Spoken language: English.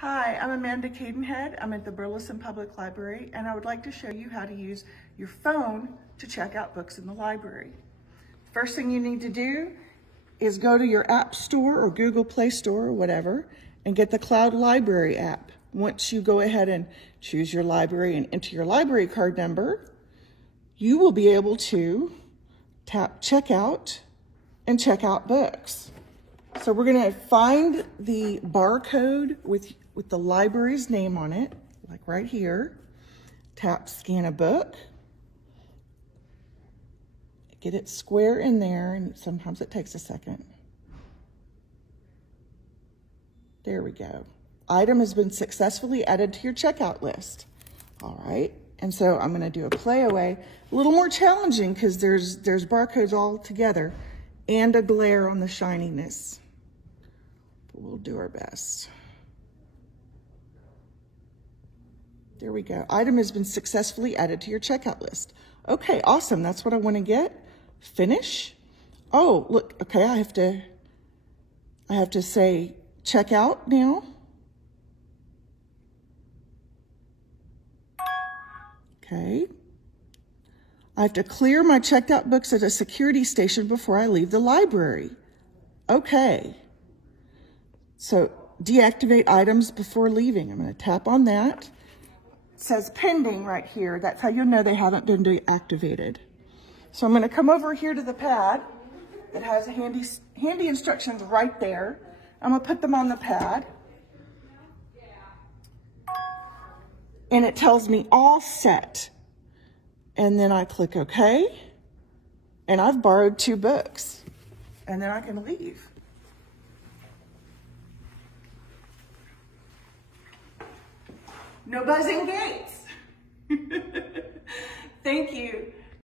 Hi, I'm Amanda Cadenhead. I'm at the Burleson Public Library, and I would like to show you how to use your phone to check out books in the library. First thing you need to do is go to your App Store or Google Play Store or whatever and get the Cloud Library app. Once you go ahead and choose your library and enter your library card number, you will be able to tap Checkout and check out books. So we're going to find the barcode with the library's name on it, like right here. Tap Scan a Book. Get it square in there, and sometimes it takes a second. There we go. Item has been successfully added to your checkout list. All right, and so I'm going to do a play away. A little more challenging because there's barcodes all together and a glare on the shininess. But we'll do our best. There we go. Item has been successfully added to your checkout list. Okay, awesome. That's what I want to get. Finish. Oh, look. Okay, I have to say checkout now. Okay. I have to clear my checked out books at a security station before I leave the library. Okay. So deactivate items before leaving. I'm going to tap on that. It says pending right here. That's how you'll know they haven't been deactivated. So I'm going to come over here to the pad that has a handy instructions right there. I'm going to put them on the pad. And it tells me all set. And then I click OK. And I've borrowed 2 books. And then I can leave. No buzzing gates. Thank you.